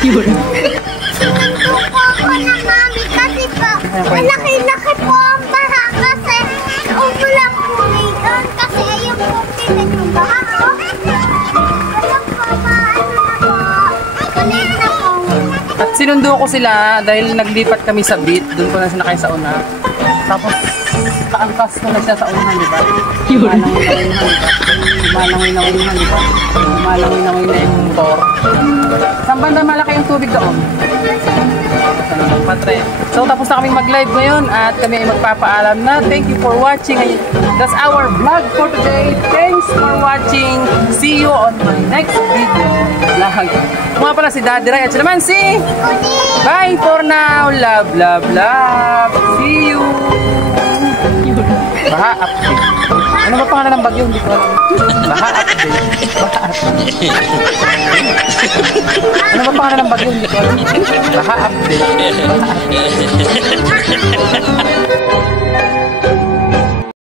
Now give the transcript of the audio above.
Yun. Sinundo po ako na mami kasi po, malaki-laki po ang baha kasi umulang po ngayon kasi ayun po tinan yung baha ko. Ayun po, paano na po. Galit na po. At sinundo ko sila dahil naglipat kami sa beat. Doon ko na sinakay sa una. Tapos, kaangkas ko na siya sa unahan, di ba? Yun. Malangin-langin, di ba? Malangin-langin na yung motor. Saan banda malaki yung tubig doon? Patre. So, tapos na kaming mag-live ngayon at kami ay magpapaalam na. Thank you for watching. That's our vlog for today. Thanks for watching. See you on my next video vlog. Mga pala si Daddy Ray at siya naman si... Bye for now. Love, love, love. See you. Baha update. Ano ba pangalan ng bagyo? Hindi ko alam. Baha update. Baha update. Ano ba pangalan ng bagyo? Hindi ko alam. Baha update. Baha update.